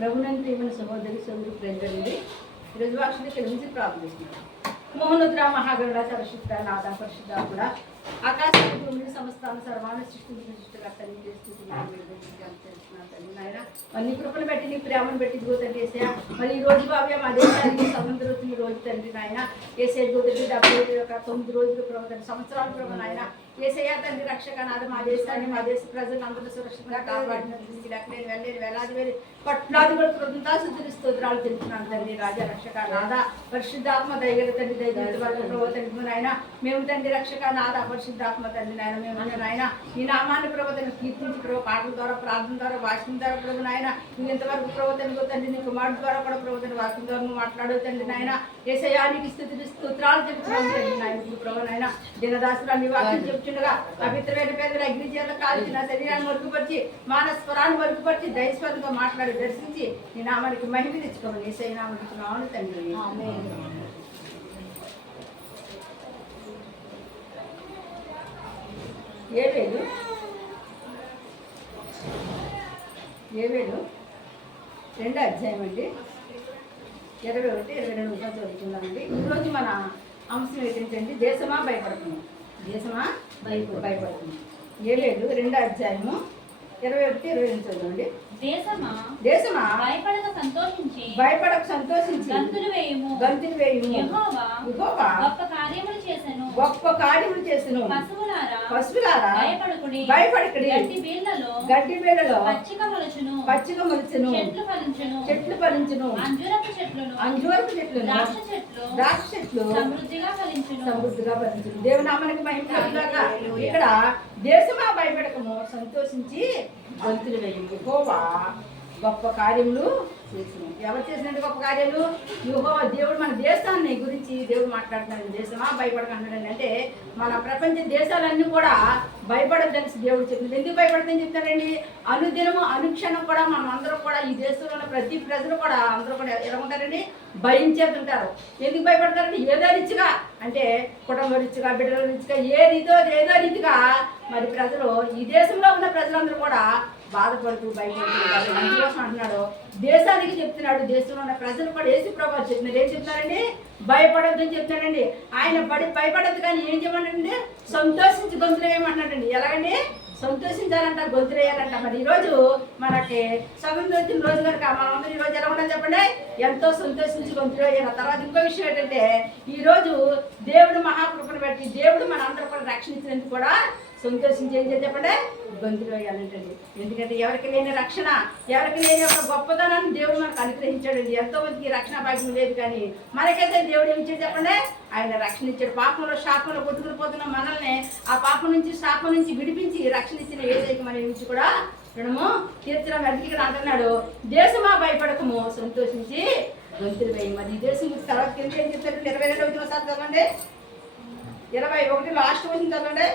ప్రభునంటే ఏమైనా సహోదరి సోదరు ప్రజలండి ఈరోజు వాక్షులు కలిసి ప్రార్థిస్తున్నాను. మోహనుద్ర మహాగరుడ సరశుద్ధ నాద పరిశుద్ధ కూడా ఆకాశ భూమిని సమస్తాన్ని సర్వాన్ని సృష్టికర్తని తెలుస్తున్నాను నాయన. నీ కృపను బట్టి నీ ప్రేమను బట్టి గోతండి వేసా. మరి ఈ రోజు భావ్య మా దేశానికి సముద్రం రోజు తండ్రి నాయన వేసే గోతండి 9 రోజులు ప్రభు సంవత్సరాల ప్రభు నాయన ఏసయ్యా తండ్రి రక్షక నాద మా దేశాన్ని మా దేశ ప్రజలను అందరూ సురక్షితంగా కాపాడిన నేను వెళ్ళేది వేలాది వేలు పట్లాది కూడా కృతజ్ఞతాస్తుతులు స్తోత్రాలు తెలుపుతున్నాను తండ్రి రాజా రక్షక నాద పరిశుద్ధాత్మ దయగల తండ్రి దయచేసి వాళ్ళ ప్రభు తండ్రి నాయన మేము తండ్రి రక్షక నాద పరిశుద్ధాత్మ తండ్రి నాయన మేము నాయన ఈ నామాన్ని ప్రభుత్వం కీర్తించి ప్రభు పాటల ద్వారా ప్రార్థన ద్వారా వాక్యం ద్వారా ప్రభు నాయన నువ్వు ఇంతవరకు ప్రభుత్వ తండ్రి నీ కుమారుడు ద్వారా కూడా ప్రభుత్వ వాక్యం ద్వారా నువ్వు మాట్లాడవు తండ్రి నాయన ఏసయానికి స్థుతులు స్తోత్రాలు తెలుపుతున్నాను తండ్రి నాయన ఇప్పుడు ప్రభు నాయన దినదాసురాన్ని వాక్యం చెప్తుండగా పవిత్రమైన పేదల అగ్నిజీల కాల్చి నా శరీరాన్ని వరుగుపరిచి మానస్వరాన్ని వరుగుపరిచి దైస్వరంగా మాట్లాడి దర్శించి నీ నామానికి మహిమ తెచ్చుకోమని ఏసై నామానికి నామమున తండ్రి ఆమేన్. ఏవేలు 2వ అధ్యాయం అండి 21, 22 చదువుతున్నామండి. ఈరోజు మన అంశం ఏంటంటే దేశమా భయపడుతుంది, దేశమా భయపడుతుంది. 2వ అధ్యాయము 21, 22 చదవండి. దేశమా భయపడక సంతోషించి గంతులు వేయుము యెహోవా గొప్ప కార్యములు చేసెను పశువులారా భయపడకుడి గడ్డి బీళ్లలో పచ్చిక మొలుచును చెట్లు ఫలించును అంజూరపు చెట్లు ద్రాక్ష చెట్లు సమృద్ధిగా ఫలించును. దేవుని నామానికి మహిమ కలుగుగాక. ఇక్కడ దేశమా భయపడకము సంతోషించి గంతులు వేయము యెహోవా గొప్ప కార్యములు చేసిన. ఎవరు చేసినట్టు గొప్ప కార్యాలు? యెహోవా దేవుడు మన దేశాన్ని గురించి దేవుడు మాట్లాడుతున్నాడు. దేశమా భయపడకంటున్నాడు అంటే మన ప్రపంచ దేశాలన్నీ కూడా భయపడద్దని దేవుడు చెప్తుంది. ఎందుకు భయపడదని చెప్తారండి? అనుదినము అనుక్షణం కూడా మనం అందరూ కూడా ఈ దేశంలో ఉన్న ప్రతి ప్రజలు కూడా అందరూ కూడా ఎలా ఉంటారండి? భయించేస్తుంటారు. ఎందుకు భయపడతారండి? ఏదో రీతిగా అంటే కుటుంబ రీతిగా బిడ్డల రీతిగా ఏదో రీతిగా మరి ప్రజలు ఈ దేశంలో ఉన్న ప్రజలందరూ కూడా బాధపడుతూ భయపడుతూ అందుకోసం అంటున్నాడు. దేశానికి చెప్తున్నాడు, దేశంలో ఉన్న ప్రజలు కూడా యేసు ప్రభువు చెప్తున్నారు. ఏం చెప్తున్నారండి? భయపడొద్దని చెప్తున్నాడండి. ఆయన భయపడద్దు కానీ ఏం చెప్పండి? సంతోషించి గొంతులు వేయమంటున్నాడండి. ఎలాగండి? సంతోషించాలంట, గొంతులు వేయాలంట. మరి ఈరోజు మనకి స్వతంత్ర రోజు కనుక మనందరూ ఈరోజు ఎలా ఉండాలి చెప్పండి? ఎంతో సంతోషించి గొంతులు వేయాలి. తర్వాత ఇంకో విషయం ఏంటంటే ఈరోజు దేవుడు మహాకృపను బట్టి దేవుడు మన అందరూ కూడా రక్షించినందుకు కూడా సంతోషించి ఏం చేయాలి చెప్పండి? గొంతులు వేయాలంటండి. ఎందుకంటే ఎవరికి లేని రక్షణ, ఎవరికి లేని ఒక గొప్పతనాన్ని దేవుడు మనకు అనుగ్రహించాడండి. ఎంతో మందికి రక్షణ భాగ్యం లేదు కానీ మనకైతే దేవుడు ఏం ఇచ్చాడు చెప్పండి? ఆయన రక్షణ ఇచ్చాడు. పాపంలో శాపంలో కొట్టుకుని పోతున్న మనల్ని ఆ పాపం నుంచి శాపం నుంచి విడిపించి రక్షణ ఇచ్చిన ఏదైతే మన నుంచి కూడా రుణము తీర్చడం అందుకే అంటున్నాడు. దేశమా భయపడకము సంతోషించి గొంతులు వేయి. మరి ఈ దేశం తర్వాత కింద ఏం చెప్తాడు? 22వ సార్ చదవండి. 21 లాస్ట్ వచ్చింది చదవండి.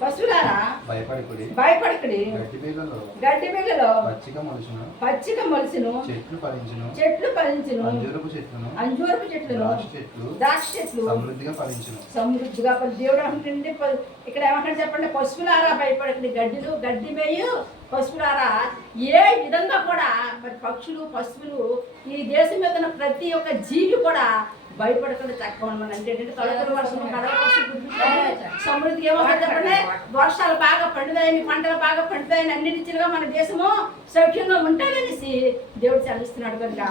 పశువులారా భయపడకుడి గడ్డి బీళ్లలో పచ్చిక మొలుచును చెట్లు ఫలించును అంజూరపు చెట్లను ద్రాక్ష చెట్లు సమృద్ధిగా దేవుడు అంటే ఇక్కడ ఏమంటాడు చెప్పండి? పశువులారా భయపడకుడి, గడ్డి మేయు పశువులారా. ఏ విధంగా కూడా మరి పక్షులు పశువులు ఈ దేశం మీద ఉన్న ప్రతి ఒక్క జీవి కూడా భయపడకుండా చక్కగా మనం అంటే తొలకరి వర్షం కడల వర్షం సమృద్ధికి ఏమో చెప్పండి? వర్షాలు బాగా పండుతాయని, పంటలు బాగా పండుతాయని, అన్ని రీతిగా మన దేశము సౌఖ్యంగా ఉంటాయనేసి దేవుడు చదివిస్తున్నాడు. కనుక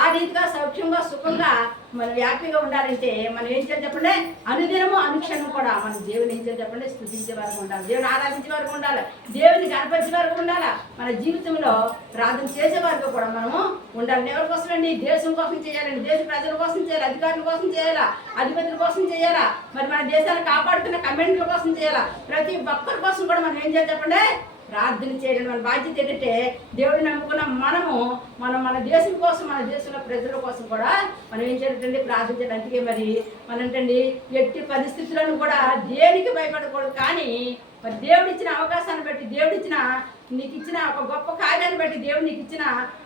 ఆ రీతిగా సౌఖ్యంగా సుఖంగా మనం హ్యాపీగా ఉండాలంటే మనం ఏం చేయాలి చెప్పండి? అనుదినము అనుక్షణం కూడా మనం దేవుని ఏం చేయాలి చెప్పండి? స్తుతించే వరకు ఉండాలి, దేవుని ఆరాధించే వరకు ఉండాలి, దేవుని గణపరిచే వరకు ఉండాలి. మన జీవితంలో ప్రార్థన చేసే వరకు కూడా మనము ఉండాలి. ఎవరి కోసం అండి? దేశం కోసం చేయాలండి, దేశ ప్రజల కోసం చేయాలి, అధికారుల కోసం చేయాలా, అధిపతుల కోసం చేయాలా, మరి మన దేశాన్ని కాపాడుతున్న కమెంట్ల కోసం చేయాలా, ప్రతి ఒక్కరి కోసం కూడా మనం ఏం చేయాలి చెప్పండి? ప్రార్థన చేయడం మన బాధ్యత. ఏంటంటే దేవుడు నమ్ముకున్న మన దేశం కోసం, మన దేశంలో ప్రజల కోసం కూడా మనం ఏం చేయాలంటే ప్రార్థించాలి. అందుకే మరి మనంటండి ఎట్టి పరిస్థితులను కూడా దేనికి భయపడకూడదు కానీ మరి దేవుడు ఇచ్చిన అవకాశాన్ని బట్టి, దేవుడు ఇచ్చిన నీకు ఇచ్చిన ఒక గొప్ప కార్యాన్ని బట్టి, దేవుడు నీకు ఇచ్చిన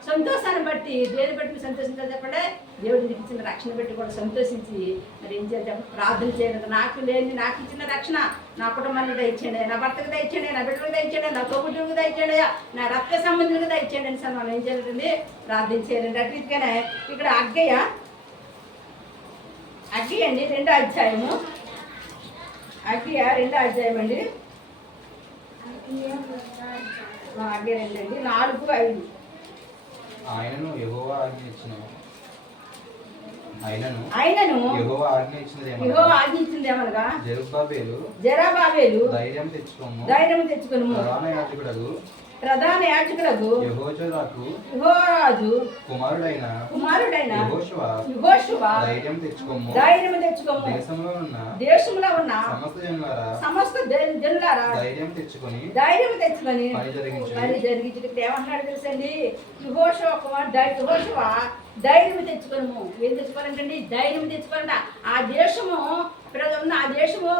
సంతోషాన్ని బట్టి, దేని బట్టి మీరు సంతోషించాలి చెప్పండి? దేవుడు నీకు ఇచ్చిన రక్షణ బట్టి కూడా సంతోషించి మరి ఏం చేయాలి చెప్పండి? ప్రార్థన చేయాలి. నాకు లేని, నాకు ఇచ్చిన రక్షణ నా కుటుంబానికి దయచేయండి, నా భర్తకు దయచేయండి, నా బిడ్డలకు దయచేయండి, నా తోబుట్టుకు దయచేయండి, నా రక్త సంబంధులకు దయచేయండి అని సార్ మనం ఏం చేయాలండి? ప్రార్థన చేయాలండి. అట్లీగానే ఇక్కడ అగ్గయ్య అండి 2వ అధ్యాయము, అగ్గయ్య 2వ అధ్యాయం అండి, అగ్గయ్య 2 అండి 4, 5. ఆయనను యెహోవా ఆజ్ఞ ఇచ్చినదేమనగా జెరుబ్బాబెలు ధైర్యం తెచ్చుకొనుము, ప్రధాన యాజకులకు యెహోరాజు కుమారుడైన యెహోషువ ధైర్యం తెచ్చుకొమ్ము, దేశంలో ఉన్న సమస్త జనులారా ధైర్యం తెచ్చుకొని పని జరిగించుట. ఏమంటున్నాడు తెలుసండి? యెహోషువ ధైర్యం తెచ్చుకోను. ఏం తెచ్చుకోవాలంటండి? ధైర్యం తెచ్చుకోవాలంట. ఆ దేశంలో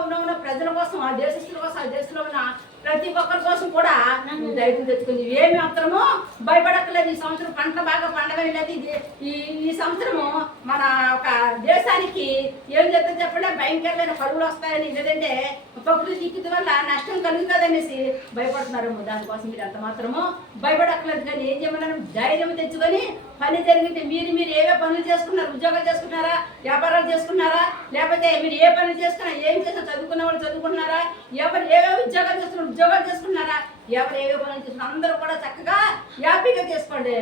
ఉన్న ప్రజల కోసం, ఆ దేశస్తుల కోసం, ఆ దేశంలో ఉన్న ప్రతి ఒక్కరి కోసం కూడా ధైర్యం తెచ్చుకుంది. ఏమి మాత్రము భయపడక్కలేదు. ఈ సంవత్సరం పంట బాగా పండగలేదు. ఈ సంవత్సరము మన ఒక దేశానికి ఏం చేద్దాం చెప్పండి? భయంకరమైన కరువులు వస్తాయని, లేదంటే ప్రకృతి దిక్కు వల్ల నష్టం కలుగుతుందనేసి భయపడుతున్నారు. దానికోసం మీరు ఎంత మాత్రము భయపడక్కలేదు. కానీ ఏం చేయమన్నారు? ధైర్యం తెచ్చుకొని పని జరిగితే మీరు ఏవే పనులు చేసుకున్నారు? ఉద్యోగాలు చేసుకున్నారా? వ్యాపారాలు చేసుకున్నారా? లేకపోతే మీరు ఏ పనులు చేసుకున్నా, ఏం చేసినా చదువుకున్న వాళ్ళు చదువుకున్నారా? ఎవరు ఏవే ఉద్యోగాలు చేసుకున్నారా? ఎవరు ఏవే పనులు చేసుకున్నారు? అందరూ కూడా చక్కగా హ్యాపీగా చేసుకోండి.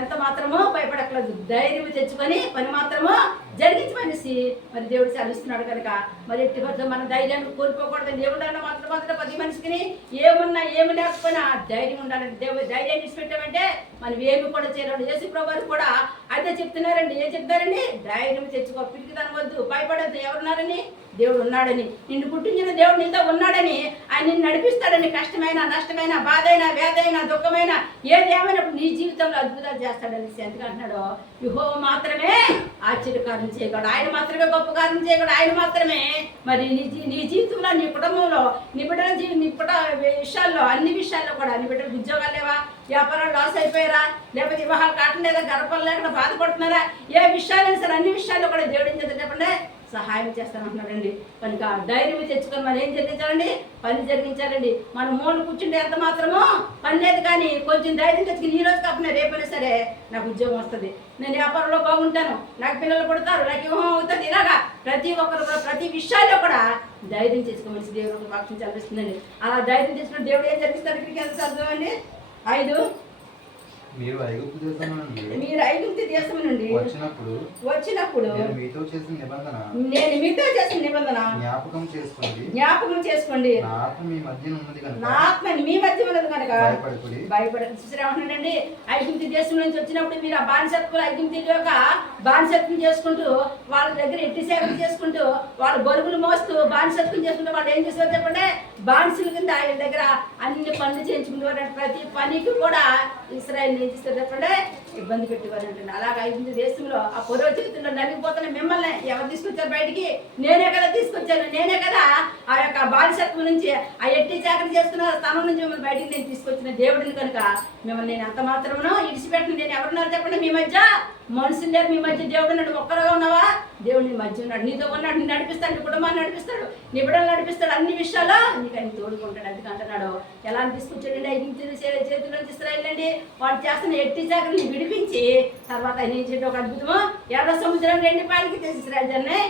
ఎంత మాత్రమో భయపడక్కలేదు. ధైర్యం తెచ్చుకొని పని మాత్రము జరిగించమనేసి మరి దేవుడు చదివిస్తున్నాడు కనుక మరి ఎట్టి పద్ధతి మన ధైర్యాన్ని కోల్పోకూడదు. దేవుడు అన్న మాత్రం 10 మనిషికి ఏమున్నా ఏమి లేకపోయినా ధైర్యం ఉండాలంటే, దేవుడు ధైర్యాన్ని ఇచ్చిపెట్టామంటే మనం ఏమి కూడా చేయలేడు. యేసు ప్రభువు కూడా అదే చెప్తున్నారండి. ఏం చెప్తారండి? ధైర్యం తెచ్చుకో, పిరికిదనం వద్దు, భయపడద్దు. ఎవరున్నారని? దేవుడు ఉన్నాడని, నిన్ను పుట్టించిన దేవుడు నీతో ఉన్నాడని, ఆయన నిన్ను నడిపిస్తాడని. కష్టమైన, నష్టమైన, బాధైనా, వేదైనా, దుఃఖమైన ఏది ఏమైనప్పుడు నీ జీవితంలో అద్భుతాలు చేస్తాడని ఎందుకు అంటున్నాడు? యెహోవా మాత్రమే ఆశ్చర్యకారం చేయగలడు, ఆయన మాత్రమే గొప్ప కార్యం చేయగలడు, ఆయన మాత్రమే మరి నీ జీవితంలో, నీ కుటుంబంలో, నీ బిడ్డల విషయాల్లో, అన్ని విషయాల్లో కూడా నీ బిడ్డలకు ఉద్యోగాలు లేవా? వ్యాపారాలు లాస్ అయిపోయారా? లేకపోతే వివాహాలు కావటం లేదా? గర్భాలు లేకుండా బాధపడుతున్నారా? ఏ విషయాలైనా సరే అన్ని విషయాల్లో కూడా దేవుడు ఏం చేద్దాం చెప్పండి? సహాయం చేస్తానంటున్నాడండి. కనుక ధైర్యం తెచ్చుకొని మనం ఏం జరిగించాలండి? పని జరిగించాలండి. మనం మూల కూర్చుంటే ఎంత మాత్రమో పని లేదు. కానీ కొంచెం ధైర్యం తెచ్చుకుని ఈ రోజు కాకుండా రేపైనా సరే నాకు ఉద్యోగం వస్తుంది, నేను వ్యాపారంలో బాగుంటాను, నాకు పిల్లలు పుడతారు, నాకు వివాహం అవుతుంది. ఇలాగా ప్రతి ఒక్కరు కూడా ప్రతి విషయాల్లో కూడా ధైర్యం తెచ్చుకోమని దేవుడు వాక్యం చదివిస్తుందండి. అలా ధైర్యం తెచ్చుకుని దేవుడు ఏం జరిగిస్తాడు? ఇక్కడికి ఎంత చదువుండి 5. మీరు ఐగుప్తు దేశం నుండి వచ్చినప్పుడు నేను మీతో చేసిన నిబంధన జ్ఞాపకం చేసుకోండి. నా ఆత్మ మీ మధ్య ఉన్నది కనుక భయపడకండి. చూసారేమంటున్నాడండి? ఐగుప్తు దేశం నుంచి వచ్చినప్పుడు మీరు ఆ బానిసత్వం, ఐగుప్తు యొక్క బానిసత్వం చేసుకుంటూ, వాళ్ళ దగ్గర ఎట్టి సేవలు చేసుకుంటూ, వాళ్ళ బరువులు మోస్తూ బానిసత్వం చేసుకుంటూ వాళ్ళు ఏం చేసేవారు చెప్పండి? బానిసల కింద ఆయన దగ్గర అన్ని పనులు చేయించుకుంటూ ప్రతి పనికి కూడా ఇశ్రాయేలు ఏం చేస్తారు చెప్పండి? ఇబ్బంది పెట్టేవారు అంటే. అలాగే ఐగుప్తు దేశంలో ఆ పొరవ చేతుల్లో నలిగిపోతున్న మిమ్మల్ని ఎవరు తీసుకొచ్చారు బయటికి? నేనే కదా తీసుకొచ్చాను. నేనే కదా ఆ యొక్క బానిసత్వం నుంచి, ఆ ఎట్టి చాకరీ చేసుకున్న స్థానం నుంచి మిమ్మల్ని బయటికి నేను తీసుకొచ్చిన దేవుడిని. కనుక మిమ్మల్ని నేను ఎంత మాత్రమో ఇడిచిపెట్టను. నేను ఎవరున్నారు చెప్పండి? మీ మధ్య మనుషులు లేరు, మీ మధ్య దేవుడు ఉన్నాడు. ఒక్కరుగా ఉన్నావా? దేవుడు నీ మధ్య ఉన్నాడు, నీతో ఉన్నాడు, నీ నడిపిస్తాడు, నీ కుటుంబాన్ని నడిపిస్తాడు, నీ బిడ్డలు నడిపిస్తాడు, అన్ని విషయాల్లో నీకు ఆయన తోడుకుంటాడు. అందుకు అంటున్నాడు. ఎలా తీసుకొచ్చాడండి? ఐగుప్తు చేతుల నుంచి ఇశ్రాయేలు అండి వాళ్ళు చేస్తున్న ఎట్టి చాకరిని విడిపించి తర్వాత ఆయన ఏం చేయడం? ఒక అద్భుతము, ఎర్ర సముద్రం 2 పాయలకి చేసి ఇశ్రాయేలు జన్నే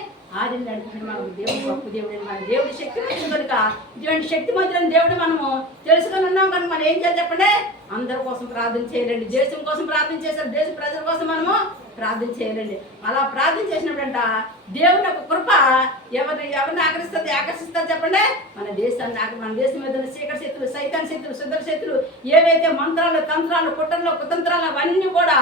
ఆదిని నడిపిన మనకు దేవుడు గొప్ప దేవుడు. మన దేవుడి శక్తి కనుక ఇటువంటి శక్తి మంత్రం దేవుడు మనము తెలుసుకొని ఉన్నాం కనుక మనం ఏం చేయాలి చెప్పండి? అందరి కోసం ప్రార్థన చేయాలండి. దేశం కోసం ప్రార్థన చేశారు, దేశ ప్రజల కోసం మనము ప్రార్థన చేయాలండి. అలా ప్రార్థన చేసినప్పుడంట దేవుని యొక్క కృప ఎవరిని ఆకర్షిస్తారు చెప్పండి? మన దేశం మీద ఉన్న చీకటి శక్తులు, సైతాన్ శక్తులు, శుద్ధ శక్తులు, ఏవైతే మంత్రాలు, తంత్రాలు, కుతంత్రాలు అవన్నీ కూడా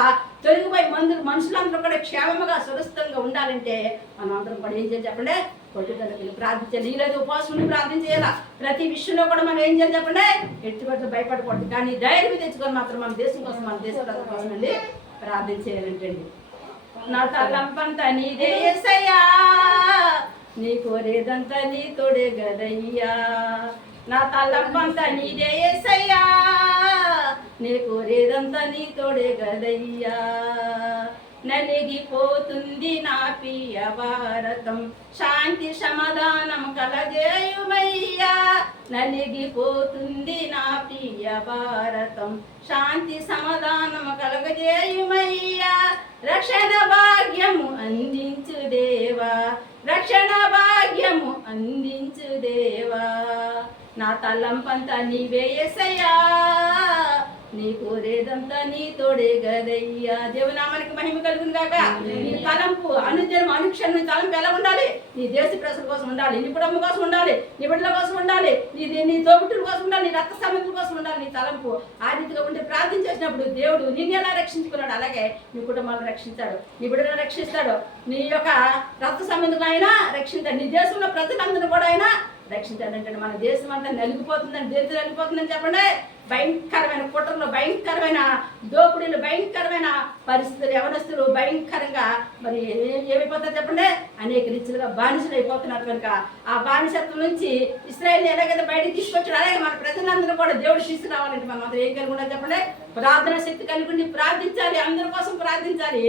తొలగిపోయి మనుషులందరూ కూడా క్షేమంగా సురక్షితంగా ఉండాలంటే మనం అందరం కూడా ఏం చేయాలి చెప్పండి? కొట్టుదలకి ప్రార్థించాలి. ఈరోజు ఉపవాసం ఉండి ప్రార్థన చేయాలా. ప్రతి విషయంలో కూడా మనం ఏం చేయాలి చెప్పండి? ఎట్టుబడి భయపడకూడదు. కానీ ధైర్యం తెచ్చుకొని మాత్రం మన దేశం కోసం, మన దేశ ప్రజల కోసం అండి ప్రార్థన చేయాలంటండి. నా తలంపంతా నీదే యేసయ్యా, నీ కోరేదంతా నీ తోడే గదయ్యా, నా తలంపంతా నీదే యేసయ్యా, నే కోరేదంతా నీ తోడే గదయ్యా. నలిగిపోతుంది నా ప్రియ భారతం, శాంతి సమాధానం కలజేయుమయ్యా. నలిగిపోతుంది నా ప్రియ భారతం, శాంతి సమాధానం కలగజేయుమయ్యా. రక్షణ భాగ్యము అందించు దేవా, రక్షణ భాగ్యము అందించు దేవా. నా తలంపంతా నీవే యేసయ్యా, నీ కోరేదంతా నీ తోడే గదయ్యా. దేవునామానికి మహిమ కలుగును గాక. నీ తలంపు అనుదినం అనుక్షణం నీ తలంపు ఎలా ఉండాలి? నీ దేశ ప్రజల కోసం ఉండాలి, నీ కుటుంబం కోసం ఉండాలి, నీ బిడ్డల కోసం ఉండాలి, నీ తోబుట్టుల కోసం ఉండాలి, నీ రక్త సంబంధుల కోసం ఉండాలి. నీ తలంపు ఆ రీతిగా ఉండి ప్రార్థన చేసినప్పుడు దేవుడు నిన్ను ఎలా రక్షించుకున్నాడు అలాగే నీ కుటుంబాలను రక్షిస్తాడు, నీ బిడ్డలను రక్షిస్తాడు, నీ యొక్క రక్త సంబంధులైనా రక్షిస్తాడు, నీ దేశంలో ప్రజలందరూ కూడా అయినా రక్షించాడంటే మన దేశం అంతా నలిగిపోతుందని, దేశం నలిగిపోతుందని చెప్పండి. భయంకరమైన కుట్రలు, భయంకరమైన దోపిడీలు, భయంకరమైన పరిస్థితులు, యవనస్తులు భయంకరంగా మరి ఏమైపోతారు చెప్పండి, అనేక రీతిలుగా బానిసలు అయిపోతున్నారు. కనుక ఆ బానిసత్వం నుంచి ఇశ్రాయేల్ ఎలాగైతే బయటకు తీసుకొచ్చాడు అలాగే మన ప్రజలందరూ కూడా దేవుడు తీసుకురావాలంటే మనం అందరూ ఏం కలిగి ఉండాలి చెప్పండి? ప్రార్థన శక్తి కలిగి ఉండి ప్రార్థించాలి, అందరి కోసం ప్రార్థించాలి.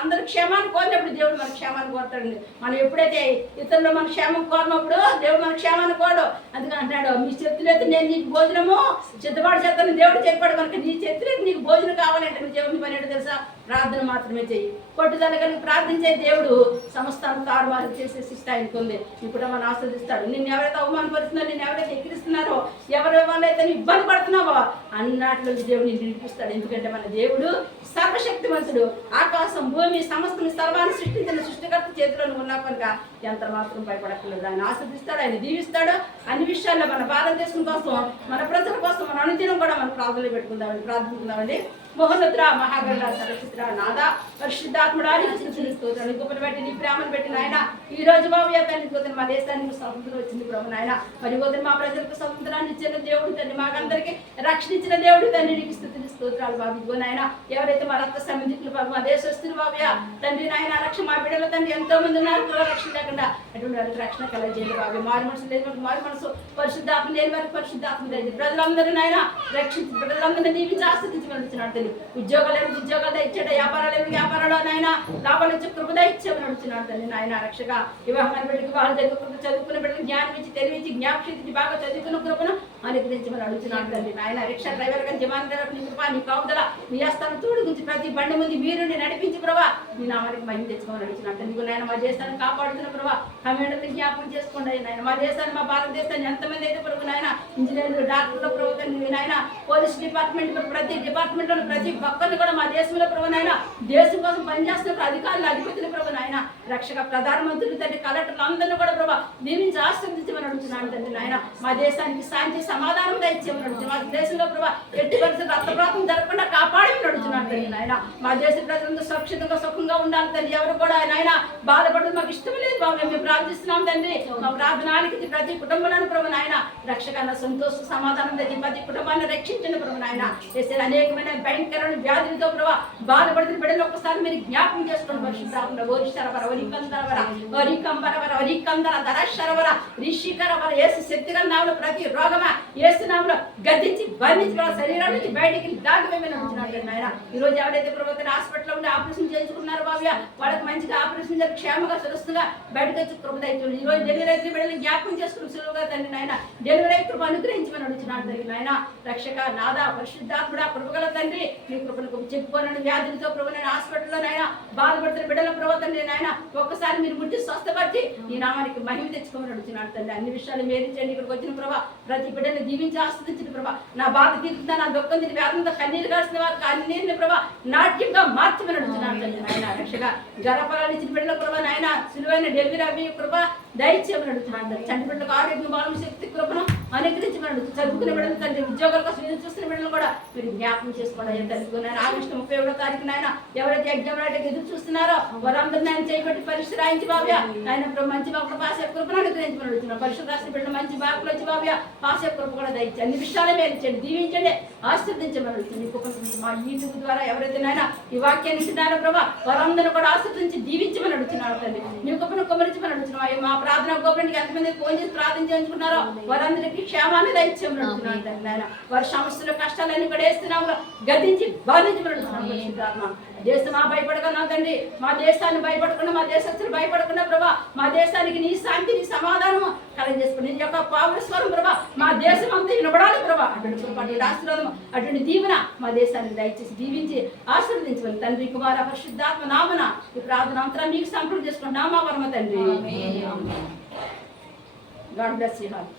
అందరి క్షేమాన్ని కోరినప్పుడు దేవుడు మన క్షేమాన్ని కోరుతాడండి. మనం ఎప్పుడైతే ఇతరులు మన క్షేమం కోరినప్పుడు దేవుడు మన క్షేమాన్ని కోడు. అందుకని అంటాడు, మీ చేతులైతే నేను నీకు భోజనము సిద్ధపాటు చేస్తాను దేవుడు చెప్పాడు. కనుక నీ చేతులైతే నీకు భోజనం కావాలంటే నువ్వు దేవుని పని ఏంటో తెలుసా? ప్రార్థన మాత్రమే చెయ్యి. పట్టుదల కలిగి ప్రార్థించే దేవుడు సమస్తాన్ని తారుమారు చేసే శిక్ష ఆయనకు ఉంది. ఇప్పుడు మనం ఆస్వాదిస్తాడు. నిన్ను ఎవరైతే అవమానపరుస్తున్నారో, నిన్ను ఎవరైతే ఎక్కిరిస్తున్నారో, ఎవరి వాళ్ళైతే ఇబ్బంది పడుతున్నావో అన్నట్లు దేవుడు నిన్ను విడిపిస్తాడు. ఎందుకంటే మన దేవుడు సర్వశక్తివంతుడు. ఆకాశం భూమి సమస్తం సర్వాన్ని సృష్టించిన సృష్టికర్త చేతిలో ఉన్నా కనుక ఎంత మాత్రం భయపడక్కర్లేదు. ఆయన ఆస్వాదిస్తాడు, ఆయన దీవిస్తాడు. అన్ని విషయాల్లో మన భారతదేశం కోసం, మన ప్రజల కోసం మన అనుదినం కూడా మనం ప్రార్థనలు పెట్టుకుందామని ప్రార్థించుకుందామండి. మహోన్నతుడా, మహాగరుడా, సర్వశక్తుడా, నాదా పరిశుద్ధాత్ముడా, స్తోత్రాలు గొప్పలు పెట్టి నీ ప్రేమను పెట్టి నాయన ఈ రోజు బాబు తండ్రి మా దేశానికి స్వతంత్రం వచ్చింది ప్రభు నాయన. మరి పోతే మా ప్రజలకు స్వతంత్రాన్ని ఇచ్చిన దేవుడు తండ్రి, మాకందరికి రక్షణ ఇచ్చిన దేవుడు తండ్రి, నీకు స్తుతులు స్తోత్రాలు బాబు. ఇదిగో నాయన ఎవరైతే మా రక్త సంబంధికులు బాబు, మా దేశస్తులు బాబు తండ్రి నాయన రక్షణ, మా బిడ్డల తండ్రి ఎంతో మంది ఉన్నారు రక్షణ లేకుండా, అటువంటి వారికి రక్షణ కలగజేయండి బాబు. మారు మనసు లేని వారికి మారు మనసు, పరిశుద్ధాత్మ లేని వారికి పరిశుద్ధాత్మ లేదు. ప్రజలందరూ నాయన రక్షించి ప్రజలందరినీ దీవించి ఆస్వాదించమని ఉద్యోగాలు ఉద్యోగాలు ఇచ్చాడు, వ్యాపారాలు వ్యాపారాలు నాయన లాభాలు ఇచ్చే కృపద ఇచ్చేమని నడుచున్నాడు తండ్రి నాయన. రక్షగా వివాహమైన బిడ్డకి వాళ్ళు చదువుకున్న బిడ్డకి జ్ఞానం ఇచ్చి తెలివించి జ్ఞాపకం బాగా చదువుకున్న కృపను అనుగ్రహించమని అడుగుతున్నాడు తండ్రి నాయన. రిక్షా డ్రైవర్ కానీ జమాన్ డ్రైవర్ నీ కృప, నీ కాపుదల, నీ హస్తాన్ని తోడు గురించి ప్రతి బండి ముందు మీరు నడిపించి ప్రభా నీ నామానికి మహిమ తెచ్చుకోమని అడుగుతున్నాడు తండ్రి నాయన. మా దేశాన్ని కాపాడుతున్న ప్రభా కమ్యూనిటీ జ్ఞాపకం చేసుకోండి నాయన. మా దేశాన్ని, మా భారతదేశాన్ని ఎంతమంది అయితే ప్రభు నాయన ఇంజనీర్లు, డాక్టర్లు ప్రభు తండ్రి నాయన, పోలీస్ డిపార్ట్మెంట్ ప్రతి డిపార్ట్మెంట్ లో ప్రతి ఒక్కరిని కూడా మా దేశంలో ప్రభు నాయన దేశం కోసం పనిచేస్తున్న అధికారులు, అధిపతులు ప్రభు నాయన, రక్షక ప్రధానమంత్రులు తండ్రి, కలెక్టర్లు అందరినీ కూడా ప్రభు దీవించి ఆశీర్వదించమని అడుగుతున్నాను తండ్రి నాయన. మా దేశానికి శాంతి సమాధానం దయచేయమని అడుగుతున్నాను. మా దేశంలో ప్రభు ఎట్టి పరిస్థితులు రక్తపాతం జరగకుండా కాపాడమని అడుగుతున్నాను తండ్రి నాయన. మా దేశ ప్రజలంతా సురక్షితంగా సుఖంగా ఉండాలి తండ్రి. ఎవరు కూడా నాయన బాధపడదు మాకు ఇష్టం లేదు బాబు. మేము ప్రార్థిస్తున్నాం తండ్రి. మా ప్రార్థనానికి ప్రతి కుటుంబంలో ప్రభు నాయన రక్షకన్న సంతోష సమాధానం తెచ్చి ప్రతి కుటుంబాన్ని రక్షించండి ప్రభు నాయన. అనేకమైన భయంకరమైన వ్యాధులతో ప్రభావ బాధపడుతున్న బిడ్డలు ఒక్కసారి మీరు జ్ఞాపకం చేసుకోండి. పరిశుద్ధాత్మ ఓరిశరవర ఒరికందరవర ఒరికంబరవర ఒరికందర ధరశరవర రిషికరవర యేసు శక్తిగల నామములో ప్రతి రోగమా యేసు నామములో గద్దించి బంధించి వాళ్ళ శరీరం నుంచి బయటికి దాటివేమని ఉంటున్నారు నాయన. ఈ రోజు ఎవరైతే ప్రభుత్వ హాస్పిటల్లో ఉండి ఆపరేషన్ చేయించుకున్నారో బాబు వాళ్ళకి మంచిగా ఆపరేషన్ జరిగి క్షేమంగా సురక్షితంగా బయటకు వచ్చి కృప అవుతుంది. ఈ రోజు డెలివరీ అయితే బిడ్డలు జ్ఞాపకం చేసుకుని సులువుగా తండ్రి నాయన డెలివరీ కృప అనుగ్రహించమని అడుగుతున్నాడు తండ్రి నాయన. రక్షక నాదా పరిశుద్ధాత్ముడా కృపగల తండ్రి నీ కృపను చెప్పుకోనండి. వ్యాధులతో ప్రభు నేను హాస్పిటల్లో నాయన బాధపడుతున్న బిడ్డల ప్రభు తండ్రి నాయన ఒక్కసారి మీరు ముట్టి స్వస్థపరిచి ఈ నామానికి మహిమ తెచ్చుకోమని అడుగుతున్నాడు తండ్రి. అన్ని విషయాలు మేరించండి. ఇక్కడికి వచ్చిన ప్రభా ప్రతి బిడ్డని దీవించి ఆస్వాదించిన ప్రభా నా బాధ తీరుతుందా, నా దుఃఖం తిరిగి వ్యాధంతో కన్నీరు కాల్సిన వారికి అన్నిటిని ప్రభా నాట్యంగా మార్చమని అడుగుతున్నాడు తండ్రి నాయన. రక్షగా గర్భఫలాలు ఇచ్చిన బిడ్డల ప్రభా నాయన సులువైన డెలివరీ అవి ప్రభా దయచేయమని అడుగుతున్నాడు. చంటి బిడ్డలకు ఆరోగ్యం బలం శక్తి కృపను అనుగ్రహించమని అడుగుతుంది. చదువుకునే బిడ్డలు తండ్రి ఉద్యోగాల కోసం ఎదురు చూస్తున్న బిడ్డలు కూడా మీరు జ్ఞాపకం చేసుకోవడం తెలుసుకున్నాను. ఆగస్టు 31వ తారీఖు నాయన ఎవరైతే ఎగ్జామ్ రాయడానికి ఎదురు చూస్తున్నారో వారందరూ ఆయన చేయబట్టి పరీక్ష రాయించి బాబు ఆయన మంచి బాబు పాస్ కృపను అనుగ్రహించమని అడుగుతున్నాను. పరీక్ష రాసిన బిడ్డలు మంచి బాబులు వచ్చి బాబు పాస్ కృప కూడా దయచి అన్ని విషయాలే మేలించండి, దీవించండి, ఆశీర్వదించమని అడుగుతుంది. మా యూట్యూబ్ ద్వారా ఎవరైతే నాయన ఈ వాక్యాన్ని వింటున్నారో ప్రభా వారందరూ కూడా ఆశీర్వదించి దీవించమని అడుగుతున్నాడు తండ్రి. నీ కృపను కుమరించమని అడుగుతున్నావు. మా ప్రార్థన గోపురానికి ఎంతమంది ఫోన్ చేసి ప్రార్థన చేయించుకున్నారో వారందరికీ క్షేమాన్ని దయచేయమనుకుంటున్నాను తండ్రి నాయన. వారి సమస్యలు కష్టాలన్నీ కూడా వేస్తున్నాము, గద్దించి బాధించబడుతున్నాము. దేశమా భయపడకున్నావు తండ్రి, మా దేశాన్ని భయపడకుండా, మా దేశస్తులు భయపడకుండా ప్రభా, మా దేశానికి నీ శాంతి నీ సమాధానము కలగజేసుకుని నీ యొక్క పావస్వరం ప్రభా మా దేశం అంతా వినబడాలి ప్రభా. అటువంటి అటువంటి ఆశీర్వాదం అటువంటి దీవెన మా దేశాన్ని దయచేసి దీవించి ఆశీర్వదించమని తండ్రి కుమార పరిశుద్ధాత్మ నామన ఈ ప్రార్థన అంతా మీకు సంపూర్ణ చేసుకున్నామా పరమ తండ్రి. God bless you all.